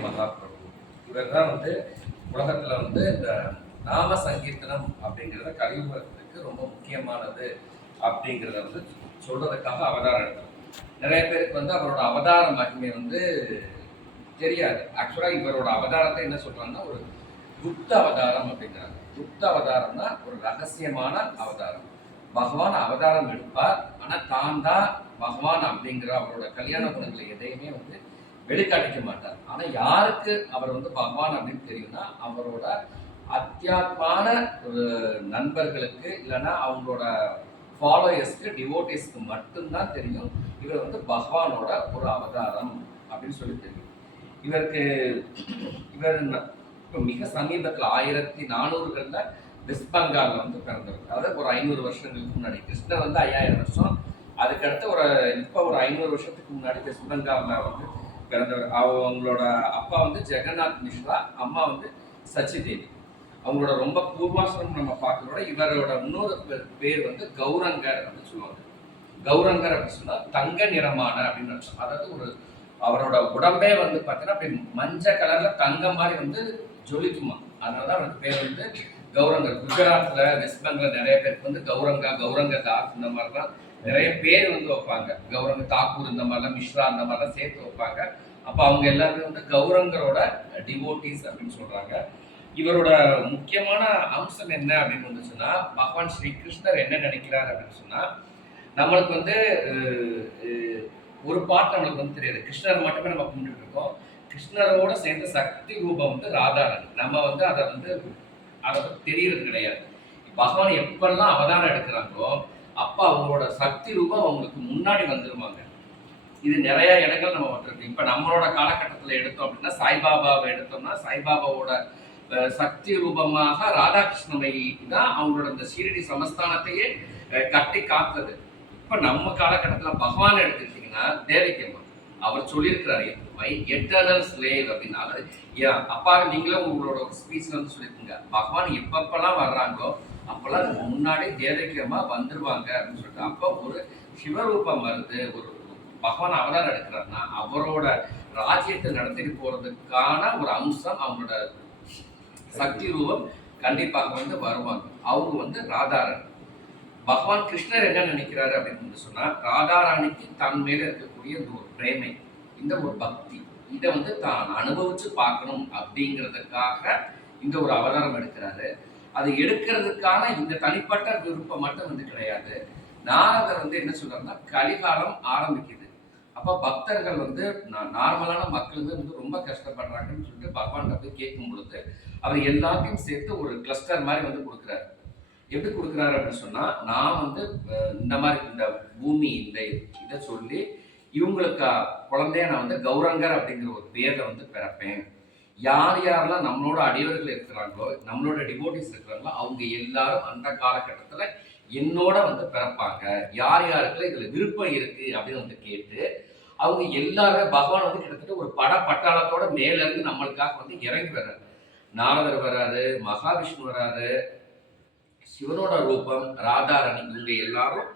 மகாபிரபு இவர் தான் உலகத்துல இந்த நாம சங்கீர்த்தனம் அப்படிங்கிறத கலியுகத்துக்கு ரொம்ப முக்கியமானது அப்படிங்கிறத சொல்றதுக்காக அவதாரம் எடுத்தார். நிறைய பேருக்கு அவரோட அவதார மகிமை தெரியாது. ஆக்சுவலா இவரோட அவதாரத்தை என்ன சொல்றாங்கன்னா ஒரு குப்த அவதாரம் அப்படிங்கிறாங்க. குப்த அவதாரம்னா ஒரு ரகசியமான அவதாரம். பகவான் அவதாரம் எடுப்பார், ஆனா தான் தான் பகவான் அப்படிங்கிற அவரோட கல்யாண குணங்களை எதையுமே வெளிக்காட்டிக்க மாட்டார். ஆனா யாருக்கு அவர் பகவான் அப்படின்னு தெரியும்னா அவரோட அத்தியாத்மான ஒரு நண்பர்களுக்கு இல்லைன்னா அவங்களோட ஃபாலோயர்ஸ்க்கு டிவோட்டிஸ்க்கு மட்டும்தான் தெரியும் இவர் பகவானோட ஒரு அவதாரம் அப்படின்னு சொல்லி தெரியும். இவர் இப்போ மிக சமீபத்தில் 1400களில் வெஸ்ட் பெங்கால்ல பிறந்தவர். அதாவது ஒரு 500 வருஷங்களுக்கு முன்னாடி. கிருஷ்ணர் 5000 வருஷம், அதுக்கடுத்து இப்போ ஒரு 500 வருஷத்துக்கு முன்னாடி வெஸ்ட் பெங்கால்ல பிறந்தவர். அவங்களோட அப்பா ஜெகநாத் மிஸ்ரா, அம்மா சச்சி தேவி. அவங்களோட ரொம்ப பூர்வாசிரம் நம்ம பார்க்கறோட இவரோட இன்னொரு பேர் கௌரங்கர் அப்படின்னு சொல்லுவாங்க. கௌரங்கர் அப்படின்னு சொன்னா தங்க நிறமான அப்படின்னு அர்த்தம். அதாவது அவரோட உடம்பே பார்த்தீங்கன்னா அப்படி மஞ்சள் கலர்ல தங்கம் மாதிரி ஜொலிக்குமா. அதனாலதான் அவருக்கு பேர் கௌரங்கர். குஜராத்ல வெஸ்ட் பெங்கால் நிறைய பேருக்கு கௌரங்கா, கௌரங்க தாஸ் இந்த மாதிரிலாம் நிறைய பேர் வைப்பாங்க. கௌரங்க தாக்கூர் இந்த மாதிரிலாம், மிஸ்ரா அந்த மாதிரிலாம் சேர்த்து வைப்பாங்க. அப்ப அவங்க எல்லாருமே கௌரங்கரோட டிவோட்டிஸ் அப்படின்னு சொல்றாங்க. இவரோட முக்கியமான அம்சம் என்ன அப்படின்னு சொன்னா, பகவான் ஸ்ரீ கிருஷ்ணர் என்ன நினைக்கிறார் அப்படின்னு சொன்னா, நம்மளுக்கு ஒரு பாட்டு நம்மளுக்கு தெரியாது. கிருஷ்ணர் மட்டுமே நம்ம கும்பிட்டு இருக்கோம். கிருஷ்ணரோட சேர்ந்த சக்தி ரூபம் ராதாராணி. நம்ம அதை தெரியறது கிடையாது. பகவான் எப்பெல்லாம் அவதாரம் எடுக்கிறாங்களோ அப்ப அவங்களோட சக்தி ரூபம் அவங்களுக்கு முன்னாடி வந்துருவாங்க. இது நிறைய இடங்கள் நம்ம இருக்கு. இப்ப நம்மளோட காலகட்டத்துல எடுத்தோம் அப்படின்னா, சாய்பாபாவை எடுத்தோம்னா சாய்பாபாவோட சக்தி ரூபமாக ராதாகிருஷ்ணனை தான் அவங்களோட இந்த ஷீரடி சமஸ்தானத்தையே கட்டி காத்தது. இப்ப நம்ம காலகட்டத்துல பகவான் எடுத்துக்கிட்டீங்கன்னா தேவிக்கம்மா அவர் சொல்லியிருக்கிறாரு, மை எட்டர்னல் ஸ்லேவ் அப்படின்னால. அப்பா நீங்களும் உங்களோட ஸ்பீச்ல சொல்லியிருக்கீங்க, பகவான் எப்பப்பெல்லாம் வர்றாங்களோ அப்பெல்லாம் முன்னாடி தேவகியமா வந்துருவாங்க அப்படின்னு சொல்லிட்டு. அப்போ ஒரு சிவரூபம் ஒரு பகவான் அவதாரம் எடுக்கிறாருன்னா அவரோட ராஜ்யத்தை நடத்திட்டு போறதுக்கான ஒரு அம்சம் அவங்களோட சக்தி ரூபம் கண்டிப்பாக வருவாங்க. அவங்க ராதாராணி. பகவான் கிருஷ்ணர் என்ன நினைக்கிறாரு அப்படின்னு சொன்னா, ராதாராணிக்கு தன் மேல இருக்கக்கூடிய இந்த ஒரு பிரேமை, இந்த ஒரு பக்தி, இதை தான் அனுபவிச்சு பார்க்கணும் அப்படிங்கிறதுக்காக இந்த ஒரு அவதாரம் எடுக்கிறாரு. அது எடுக்கிறதுக்கான இந்த தனிப்பட்ட விருப்பம் மட்டும் கிடையாது. நாரதர் என்ன சொல்றாருன்னா, கலிகாலம் ஆரம்பிக்குது. அப்ப பக்தர்கள் நார்மலான மக்கள் ரொம்ப கஷ்டப்படுறாங்கன்னு சொல்லிட்டு பகவான் போய் கேட்கும் பொழுது அவர் எல்லாத்தையும் சேர்த்து ஒரு கிளஸ்டர் மாதிரி கொடுக்குறாரு. எப்படி கொடுக்குறாரு அப்படின்னு சொன்னா, நான் இந்த மாதிரி இந்த பூமி இந்த இதை சொல்லி இவங்களுக்கு குழந்தைய நான் கௌரங்கர் அப்படிங்கிற ஒரு பேர்ல பிறப்பேன். யார் யாரெல்லாம் நம்மளோட அடியவர்கள் இருக்கிறாங்களோ, நம்மளோட டிவோட்டிஸ் இருக்கிறாங்களோ, அவங்க எல்லாரும் அந்த காலகட்டத்துல என்னோட பிறப்பாங்க. யார் யாருக்கு இதுல விருப்பம் இருக்கு அப்படின்னு கேட்டு அவங்க எல்லாருமே பகவான் கிட்டத்தட்ட ஒரு பட்டாளத்தோட மேல இருந்து நம்மளுக்காக இறங்கி வர்றாரு. நாரதர் வர்றாரு, மகாவிஷ்ணு வர்றாரு, சிவனோட ரூபம் ராதாராணி, இவங்க எல்லாரும்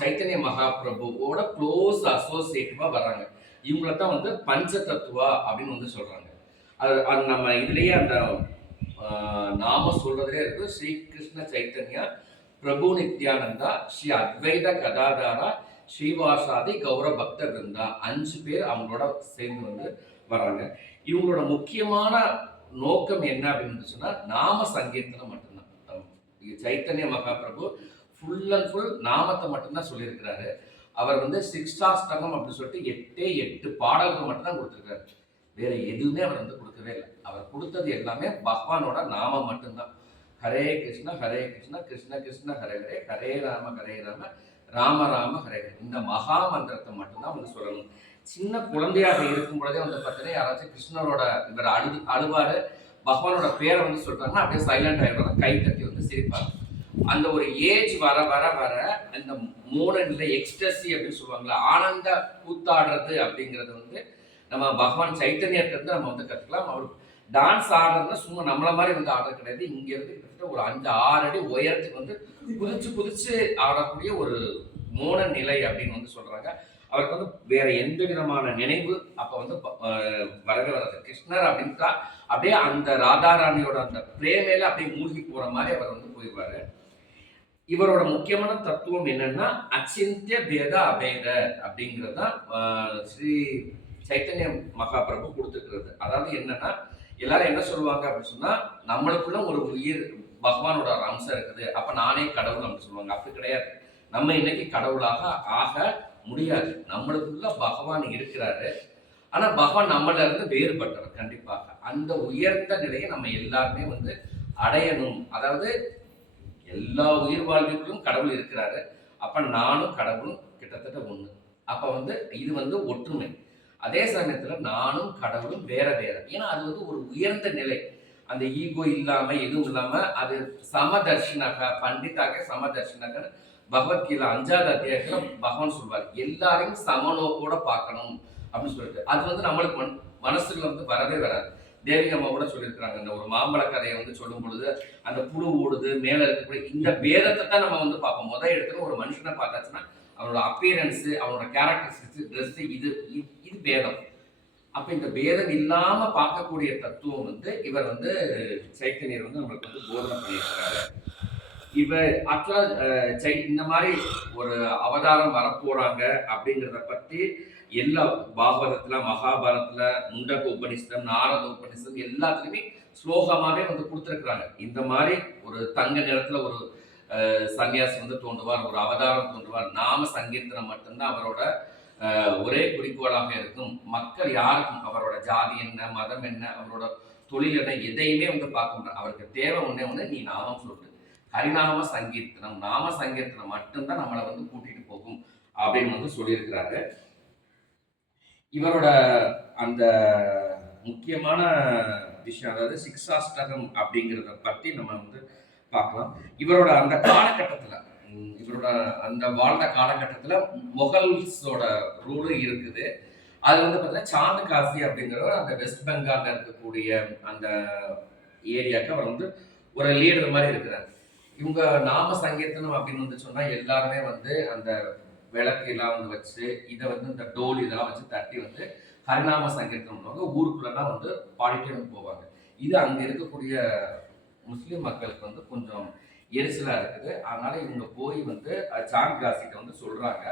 சைத்தன்ய மகாபிரபுவோட க்ளோஸ் அசோசியேட்டிவா வர்றாங்க. இவங்களை தான் பஞ்ச தத்துவா அப்படின்னு சொல்றாங்க. அது நம்ம இதுலயே அந்த நாம சொல்றதுலே இருக்கு. ஸ்ரீ கிருஷ்ண சைத்தன்யா, பிரபு நித்யானந்தா, ஸ்ரீ அத்வைத கதாதாரா, ஸ்ரீவாசாதி கௌர பக்த விருந்தா, 5 பேர் அவங்களோட சேர்ந்து வர்றாங்க. இவங்களோட முக்கியமான நோக்கம் என்ன அப்படின்னு சொன்னா, நாம சங்கீர்த்தனம் மட்டும்தான். Chaitanya Mahaprabhu full and full நாமத்தை மட்டும்தான் சொல்லியிருக்கிறாரு. அவர் சிக்ஷாஷ்டகம் அப்படின்னு சொல்லிட்டு 8 பாடல்கள் மட்டும்தான் கொடுத்துருக்காரு. வேற எதுவுமே அவர் கொடுக்கவே இல்லை. அவர் கொடுத்தது எல்லாமே பகவானோட நாமம் மட்டும்தான். ஹரே கிருஷ்ண கிருஷ்ண கிருஷ்ண ஹரே ஹரே, ஹரே ராம ராம ராம ஹரே ஹரே. இந்த மகா மந்திரத்தை மட்டும்தான் சொல்லணும். சின்ன குழந்தையாக இருக்கும் பொழுதே பார்த்தீங்கன்னா யாராச்சும் கிருஷ்ணரோட இவர் அழுவாரு, பகவானோட பேரை சொல்றாங்கன்னா அப்படியே சைலண்ட் ஆயிடுவாங்க, கை தட்டி சிரிப்பாங்க. அந்த ஒரு ஏஜ் வர வர வர அந்த மோனன்ல எக்ஸ்டசி அப்படின்னு சொல்லுவாங்களா, ஆனந்த கூத்தாடுறது அப்படிங்கிறது நம்ம பகவான் சைத்தன்யத்திலிருந்து நம்ம கற்றுக்கலாம். அவர் டான்ஸ் ஆடுறதுன்னா சும்மா நம்மள மாதிரி ஆடுறது கிடையாது. இங்க இருந்து கிட்டத்தட்ட ஒரு 5-6 அடி உயரத்துக்கு குதிச்சு ஆடக்கூடிய ஒரு மோன நிலை அப்படின்னு சொல்றாங்க. அவருக்கு வந்து வேற எந்த விதமான நினைவு அப்ப வந்து வரவே வராது. கிருஷ்ணர் அப்படின்ட்டா அப்படியே அந்த ராதாராணியோட அந்த பிரேமையில அப்படியே மூழ்கி போற மாதிரி அவர் வந்து போயிடுவாரு. இவரோட முக்கியமான தத்துவம் என்னன்னா அச்சிந்திய பேத அபேத அப்படிங்கிறது தான் ஸ்ரீ சைத்தன்ய மகாபிரபு கொடுத்துருக்கிறது. அதாவது என்னன்னா எல்லாரும் என்ன சொல்லுவாங்க அப்படின்னு சொன்னா நம்மளுக்குள்ள ஒரு உயிர் பகவானோட ஒரு அம்சம் இருக்குது, அப்ப நானே கடவுள் அப்படின்னு சொல்லுவாங்க. அப்படி கிடையாது. நம்ம இன்னைக்கு கடவுளாக ஆக முடியாது. நம்மளுக்குள்ள பகவான் இருக்கிறாரு. ஆனா பகவான் நம்மள இருந்து வேறுபட்டவர். கண்டிப்பாக அந்த உயர்ந்த நிலையை நம்ம எல்லாருமே வந்து அடையணும். அதாவது எல்லா உயிர் வாழ்வுக்கும் கடவுள் இருக்கிறாரு. அப்ப நானும் கடவுளும் கிட்டத்தட்ட ஒண்ணு. அப்ப வந்து இது வந்து ஒற்றுமை. அதே சமயத்துல நானும் கடவுளும் வேற வேற. ஏன்னா அது வந்து ஒரு உயர்ந்த நிலை. அந்த ஈகோ இல்லாம எதுவும் இல்லாம அது சமதர்ஷினாக பண்டிதாக சமதர்ஷினாக பகவத்கீதை 5வது அத்தியாயத்துல பகவான் சொல்வார், எல்லாரையும் சமநோக்கோட பார்க்கணும் அப்படின்னு சொல்லிட்டு. அது வந்து நம்மளுக்கு மனசுல வந்து வரவே வராது. தேவி அம்மா கூட சொல்லியிருக்கிறாங்க, இந்த ஒரு மாம்பழ கதையை வந்து சொல்லும் பொழுது அந்த புழு ஓடுது மேல இருக்கக்கூடிய இந்த பேதத்தை தான் நம்ம வந்து பார்ப்போம். முதல் இடத்துல ஒரு மனுஷனை பார்த்தாச்சுன்னா அவனோட அப்பியரன்ஸ், அவனோட கேரக்டரிஸ்டிக்ஸ், ட்ரெஸ், இது பேதம். அப்ப இந்த பேதம் இல்லாம பார்க்கக்கூடிய தத்துவம் வந்து இவர் வந்து சைத்தன்யர் வந்து நம்மளுக்கு வந்து போதனை பண்ணியிருக்கிறாரு. இவர் ஆக்சுவலா இந்த மாதிரி ஒரு அவதாரம் வரப்போறாங்க அப்படிங்கிறத பத்தி எல்லா பாகவதத்துல, மகாபாரதத்துல, முண்டக உபநிஷதம், நாரத உபநிஷதம் எல்லாத்துலயுமே ஸ்லோகமாவே வந்து கொடுத்துருக்குறாங்க. இந்த மாதிரி ஒரு தங்க நிறத்துல ஒரு சன்னியாசி வந்து தோன்றுவார், ஒரு அவதாரம் தோன்றுவார். நாம சங்கீர்த்தனம் மட்டும்தான் அவரோட ஒரே குறிக்கோளாக இருக்கும். மக்கள் யாருக்கும் அவரோட ஜாதி என்ன, மதம் என்ன, அவரோட தொழில் என்ன, எதையுமே வந்து பார்க்க முடியாது. அவருக்கு தேவை ஒண்ணு, நீ நாமம் சொல்லு, ஹரிநாம சங்கீர்த்தனம், நாம சங்கீர்த்தனம் மட்டும்தான் நம்மளை வந்து கூட்டிட்டு போகும் அப்படின்னு வந்து சொல்லியிருக்கிறாரு. இவரோட அந்த முக்கியமான விஷயம், அதாவது சிக்ஷாஷ்டகம் அப்படிங்கிறத பற்றி நம்ம வந்து பார்க்கலாம். இவரோட அந்த காலகட்டத்தில், இவரோட அந்த வாழ்ந்த காலகட்டத்தில் மொகல்ஸோட ரூலும் இருக்குது. அது வந்து பார்த்தீங்கன்னா சாந்த் காசி அப்படிங்கிறவர் அந்த வெஸ்ட் பெங்கால்ல இருக்கக்கூடிய அந்த ஏரியாவுக்கு அவர் வந்து ஒரு லீடர் மாதிரி இருக்கிறார். இவங்க நாம சங்கீர்த்தனம் அப்படின்னு வந்து சொன்னா எல்லாருமே வந்து அந்த விளக்கு எல்லாம் வந்து வச்சு இதை வந்து இந்த டோல் இதெல்லாம் வச்சு தட்டி வந்து ஹரிநாம சங்கீர்த்தனம் பண்ணுவாங்க. ஊருக்குள்ளலாம் வந்து பாடிட்டே வந்து போவாங்க. இது அங்க இருக்கக்கூடிய முஸ்லிம் மக்களுக்கு வந்து கொஞ்சம் எரிசலா இருக்குது. அதனால இவங்க போய் வந்து சாந்த் காசிட்ட வந்து சொல்றாங்க.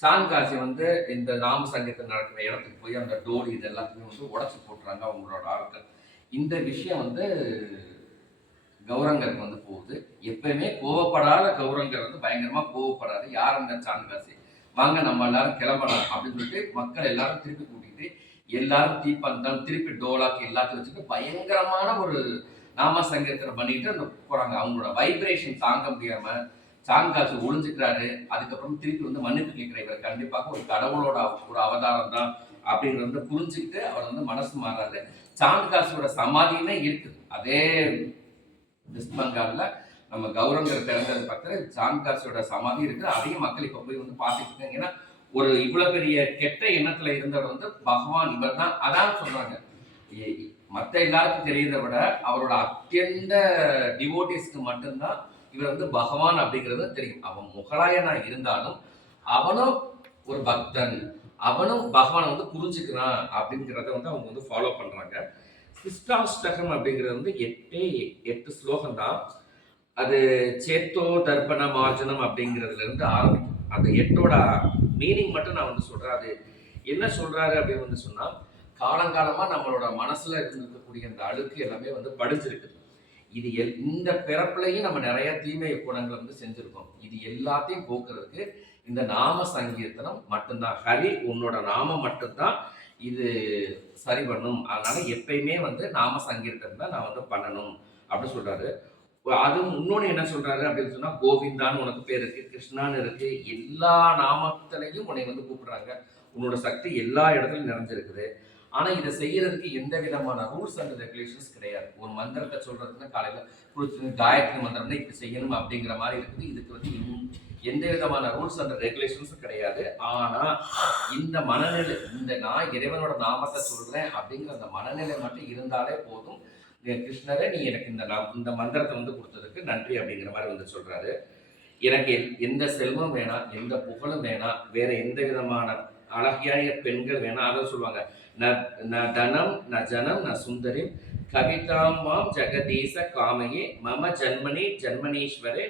சாந்த் காசி வந்து இந்த நாம சங்கீதம் நடக்கிற இடத்துக்கு போய் அந்த டோல் இது எல்லாத்தையுமே வந்து உடச்சு போட்டுறாங்க அவங்களோட ஆட்கள். இந்த விஷயம் வந்து கௌரங்கருக்கு வந்து போகுது. எப்பயுமே கோவப்படாத கௌரங்கர் வந்து பயங்கரமா கோவப்படாது. யார் அந்த சாந்த் காசி, வாங்க நம்ம எல்லாரும் கிளம்பலாம் அப்படின்னு சொல்லிட்டு மக்கள் எல்லாரும் திருப்பி கூட்டிட்டு எல்லாரும் தீப்பந்தம் திருப்பி டோலாக்கு எல்லாத்தையும் வச்சுட்டு பயங்கரமான ஒரு நாம சங்கீர்த்தனை பண்ணிட்டு அந்த போறாங்க. அவங்களோட வைப்ரேஷன் தாங்க முடியாம சாந்த் காசி ஒளிஞ்சுக்கிறாரு. அதுக்கப்புறம் திருப்பி வந்து மன்னிப்பு கேட்கிற இவர் கண்டிப்பாக ஒரு கடவுளோட ஒரு அவதாரம் தான் அப்படிங்கிறத வந்து புரிஞ்சுக்கிட்டு அவர் வந்து மனசு மாறாரு. சாந்த் காசியோட சமாதியுமே இருக்குது அதே வெஸ்ட் பெங்கால்ல. நம்ம கௌரங்கர் பிறந்தது பக்கத்துல சாந்த் காசியோட சமாதி இருக்கு. அதையும் மக்கள் இப்ப போய் வந்து பார்த்துட்டு இருக்காங்க. ஏன்னா ஒரு இவ்வளவு பெரிய கெட்ட எண்ணத்துல இருந்தவர் வந்து பகவான் இவர் தான். அதான் சொல்றாங்க, மற்ற எல்லாருக்கும் தெரியறதை விட அவரோட அத்தியந்த டிவோட்டிஸ்க்கு மட்டும்தான் இவர் வந்து பகவான் அப்படிங்கிறது தெரியும். அவன் முகலாயனா இருந்தாலும் அவனும் ஒரு பக்தன், அவனும் பகவானை வந்து புரிஞ்சுக்கிறான் அப்படிங்கிறத வந்து அவங்க வந்து ஃபாலோ பண்றாங்க. சிஷ்டாஷ்டகம் அப்படிங்கிறது வந்து 8 ஸ்லோகம் தான். அது சேத்தோ தர்ப்பண மார்ஜனம் அப்படிங்கிறதுல இருந்து ஆரம்பிக்கும். அந்த 8ஓட மீனிங் மட்டும் நான் வந்து சொல்றேன். அது என்ன சொல்றாரு அப்படின்னு வந்து சொன்னா, காலங்காலமா நம்மளோட மனசுல இருந்திருக்கக்கூடிய அந்த அழுக்கு எல்லாமே வந்து படிஞ்சிருக்கு. இது இந்த பிறப்புலையும் நம்ம நிறைய தீமை குணங்களை வந்து செஞ்சிருக்கோம். இது எல்லாத்தையும் போக்குறதுக்கு இந்த நாம சங்கீர்த்தனம் மட்டும்தான். ஹரி உன்னோட நாமம் மட்டும்தான் இது சரி பண்ணும். அதனால எப்பயுமே வந்து நாம சங்கீர்த்தனம் தான் நான் வந்து பண்ணணும் அப்படின்னு சொல்றாரு. அதுவும் இன்னொன்னு என்ன சொல்றாரு அப்படின்னு சொன்னா, கோவிந்தான்னு உனக்கு பேர் இருக்கு, கிருஷ்ணான்னு இருக்கு, எல்லா நாமத்திலையும் உன்னை வந்து கூப்பிடுறாங்க. உன்னோட சக்தி எல்லா இடத்துலையும் நிறைஞ்சிருக்குது. ஆனா இதை செய்யறதுக்கு எந்த விதமான ரூல்ஸ் அண்ட் ரெகுலேஷன்ஸ் கிடையாது. ஒரு மந்திரத்தை சொல்றதுன்னா காலையில காயத்ரி மந்திரம்னா இப்படி செய்யணும் அப்படிங்கிற மாதிரி இருக்குது. இதுக்கு வந்து எந்த விதமான ரூல்ஸ் அண்ட் ரெகுலேஷன்ஸும் கிடையாது. ஆனா இந்த மனநிலை, இந்த நான் இறைவனோட நாமத்தை சொல்றேன் அப்படிங்கிற அந்த மனநிலை மட்டும் இருந்தாலே போதும். கிருஷ்ணரே நீ எனக்கு இந்த மந்திரத்தை வந்து கொடுத்ததுக்கு நன்றி அப்படிங்கிற மாதிரி வந்து சொல்றாரு. எனக்கு எந்த செல்வம் வேணாம், எந்த புகழும் வேணாம், வேற எந்த விதமான அழகிய பெண்கள் வேணாம். அதை சொல்லுவாங்க, ந தனம் ந ஜனம் ந சுந்தரி கவிதாமாம் ஜெகதீச காமையே மம ஜன்மனி ஜன்மனீஸ்வரே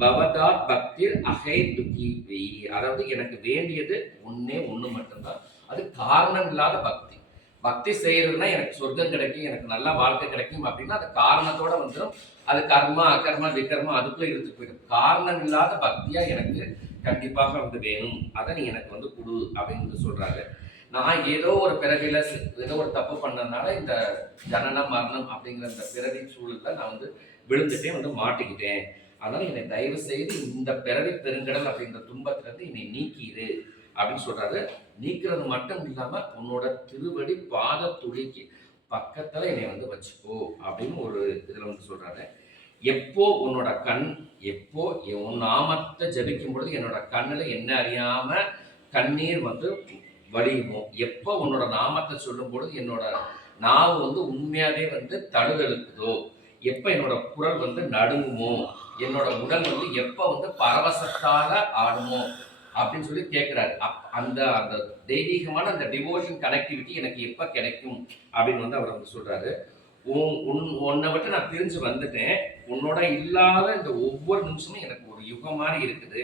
பவதாத் பக்திர் அகை துகி வெயி. அதாவது எனக்கு வேண்டியது ஒன்னே ஒண்ணு மட்டும்தான், அது காரணம் இல்லாத பக்தி. பக்தி செய்யறதுன்னா எனக்கு சொர்க்கம் கிடைக்கும், எனக்கு நல்ல வாழ்க்கை கிடைக்கும் அப்படின்னா அது காரணத்தோட வந்துடும். அது கர்மா அகர்மா விகர்மா அதுக்குள்ள இழுத்துட்டு போயிடும். காரணம் இல்லாத பக்தியா எனக்கு கண்டிப்பாக வந்து வேணும், அதை நீ எனக்கு வந்து கொடு அப்படின்னு சொல்றாரு. நான் ஏதோ ஒரு பிறவில ஏதோ ஒரு தப்பு பண்ணதுனால இந்த ஜனனம் மரணம் அப்படிங்கிற இந்த பிறவி சூழல்ல நான் வந்து விழுந்துட்டே வந்து மாட்டிக்கிட்டேன். அதனால என்னை தயவு செய்து இந்த பிறவி பெருங்கடல் அப்படிங்கிற துன்பத்துல இருந்து என்னை நீக்கிடு அப்படின்னு சொல்றாரு. நீக்கிறது மட்டும் இல்லாம உன்னோட திருவடி பாத துளிக்கு பக்கத்துல என்னை வந்து வச்சுக்கோ அப்படின்னு ஒரு இதுல வந்து சொல்றாரு. எப்போ உன்னோட கண், எப்போ உன் நாமத்தை ஜபிக்கும் பொழுது என்னோட கண்ணுல என்ன அறியாம கண்ணீர் வந்து வடியுமோ, எப்போ உன்னோட நாமத்தை சொல்லும் பொழுது என்னோட நாவு வந்து உண்மையாவே வந்து தழுதழுக்குதோ, எப்ப என்னோட குரல் வந்து நடுங்குமோ, என்னோட உடல் வந்து எப்ப வந்து பரவசத்தால ஆடுமோ அப்படின்னு சொல்லி கேட்கிறாரு. அந்த அந்த தெய்வீகமான அந்த டிவோஷன் கனெக்டிவிட்டி எனக்கு எப்ப கிடைக்கும் அப்படின்னு வந்து அவர் வந்து சொல்றாரு. உன்னை விட்டு நான் பிரிஞ்சு வந்துட்டேன், உன்னோட இல்லாத இந்த ஒவ்வொரு நிமிஷமும் எனக்கு ஒரு யுகம் மாதிரி இருக்குது,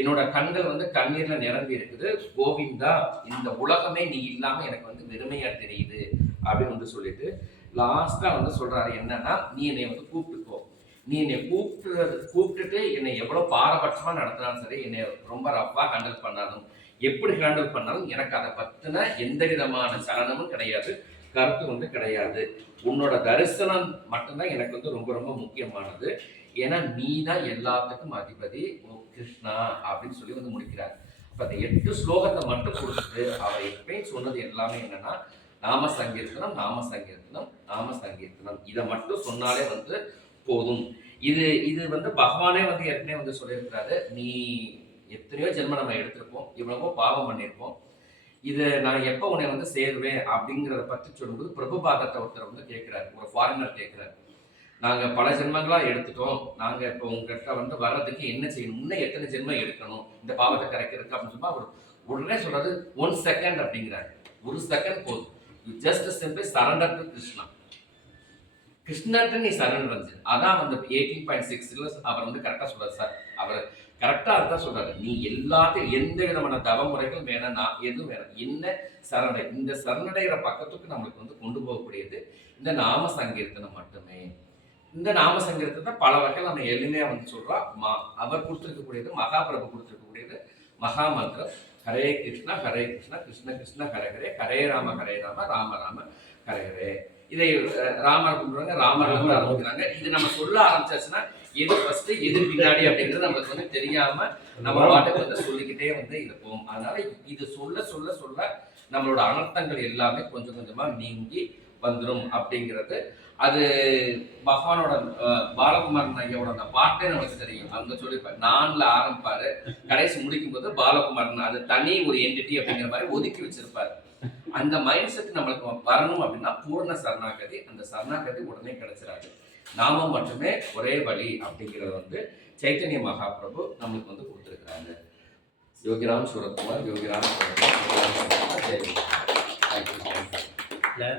என்னோட கண்கள் வந்து கண்ணீர்ல நிரம்பி இருக்குது, கோவிந்தா இந்த உலகமே நீ இல்லாம எனக்கு வந்து வெறுமையா தெரியுது அப்படின்னு வந்து சொல்லிட்டு லாஸ்டா வந்து சொல்றாரு என்னன்னா, நீ என்னை வந்து கூப்பிட்டுக்கோ, நீ என்னை கூப்பிட்டுட்டு என்னை எவ்வளவு பாரபட்சமா நடத்தினாலும் சரி, என்னை ரொம்ப ரஃபா ஹேண்டில் பண்ணாலும் எப்படி ஹேண்டில் பண்ணாலும் எனக்கு அதை பத்தின எந்த விதமான சலனமும் கிடையாது, கருத்து வந்து கிடையாது. உன்னோட தரிசனம் மட்டும்தான் எனக்கு வந்து ரொம்ப ரொம்ப முக்கியமானது. ஏன்னா நீ தான் எல்லாத்துக்கும் அதிபதி, ஓ கிருஷ்ணா அப்படின்னு சொல்லி வந்து முடிக்கிறார். அப்ப அந்த 8 ஸ்லோகத்தை மட்டும் கொடுத்துட்டு அவர் எப்பயும் சொன்னது எல்லாமே என்னன்னா, நாம சங்கீர்த்தனம் நாம சங்கீர்த்தனம் நாம சங்கீர்த்தனம், இதை மட்டும் சொன்னாலே வந்து போதும். இது இது வந்து பகவானே வந்து ஏற்கனவே வந்து சொல்லியிருக்கிறாரு. நீ எத்தனையோ ஜென்மம் நம்ம எடுத்திருப்போம், இவ்வளவோ பாவம் பண்ணியிருப்போம், இதை நான் எப்போ உன்னை வந்து சேருவேன் அப்படிங்கிறத பற்றி சொல்லும்போது பிரபுபாதத்தை ஒருத்தர் வந்து கேட்கிறாரு, ஒரு ஃபாரினர் கேட்கிறாரு, நாங்க பல ஜென்மங்களா எடுத்துட்டோம், நாங்க இப்போ உங்ககிட்ட வந்து வர்றதுக்கு என்ன செய்யணும், இன்னும் எத்தனை ஜென்மம் எடுக்கணும் இந்த பாவத்தை கரைக்கிறதுக்கு அப்படின்னு சொன்னா அவர் உடனே சொல்றது 1 செகண்ட் அப்படிங்கிறாரு. 1 செகண்ட் போதும், you just simply surrender to Krishna. கிருஷ்ணர்கிட்ட நீ சரண்டர் வந்து அதான் வந்து 18.6 அவர் வந்து கரெக்டா சொல்றாரு சார். அவர் கரெக்டா அதுதான் சொல்றாரு, நீ எல்லாத்தையும் எந்த விதமான தவ முறைகளும் வேணாம், நான் எதுவும் வேணாம், என்ன சரணடை. இந்த சரணடைகிற பக்கத்துக்கு நம்மளுக்கு வந்து கொண்டு போகக்கூடியது இந்த நாம சங்கீர்த்தனம் மட்டுமே. இந்த நாம சங்கீர்த்தனை பல வகையில் நம்ம எளிமையா வந்து சொல்றோம். அவர் கொடுத்திருக்கக்கூடியது, மகாபிரபு கொடுத்திருக்கக்கூடியது மகா மந்திரம் ஹரே கிருஷ்ணா கிருஷ்ண கிருஷ்ண ஹரே ஹரே, ஹரே ராம ராம ராம ஹரே ஹரே. இதை ராமர் கும்பிடுறாங்க, ராமர் வந்து ஆரம்பிக்கிறாங்க. இது நம்ம சொல்ல ஆரம்பிச்சாச்சுன்னா எது ஃபர்ஸ்ட் எது பின்னாடி அப்படிங்கிறது நம்மளுக்கு வந்து தெரியாம நம்ம பாட்டுக்கு வந்து சொல்லிக்கிட்டே வந்து இருப்போம். அதனால இது சொல்ல சொல்ல சொல்ல நம்மளோட அனர்த்தங்கள் எல்லாமே கொஞ்சம் கொஞ்சமா நீங்கி வந்துடும் அப்படிங்கிறது. அது பகவானோட பாலகுமாரன் ஐயாவோட அந்த பாட்டே நமக்கு தெரியும். அங்க சொல்லியிருப்பாரு, நான்ல ஆரம்பிப்பாரு, கடைசி முடிக்கும் போது பாலகுமாரன் அது தனி ஒரு என்டிட்டி அப்படிங்கிற மாதிரி ஒதுக்கி வச்சிருப்பாரு. அந்த மைண்ட் செட் நம்மளுக்கு வரணும் அப்படின்னா பூர்ண சரணாகதி, அந்த சரணாகதி உடனே கிடைச்சிடாது. நாமம் மட்டுமே ஒரே வழி அப்படிங்கிறத வந்து சைத்தன்ய மகாபிரபு நம்மளுக்கு வந்து கொடுத்துருக்குறாங்க. யோகிராம் சூரத்குமார், யோகிராம் ஜெய்.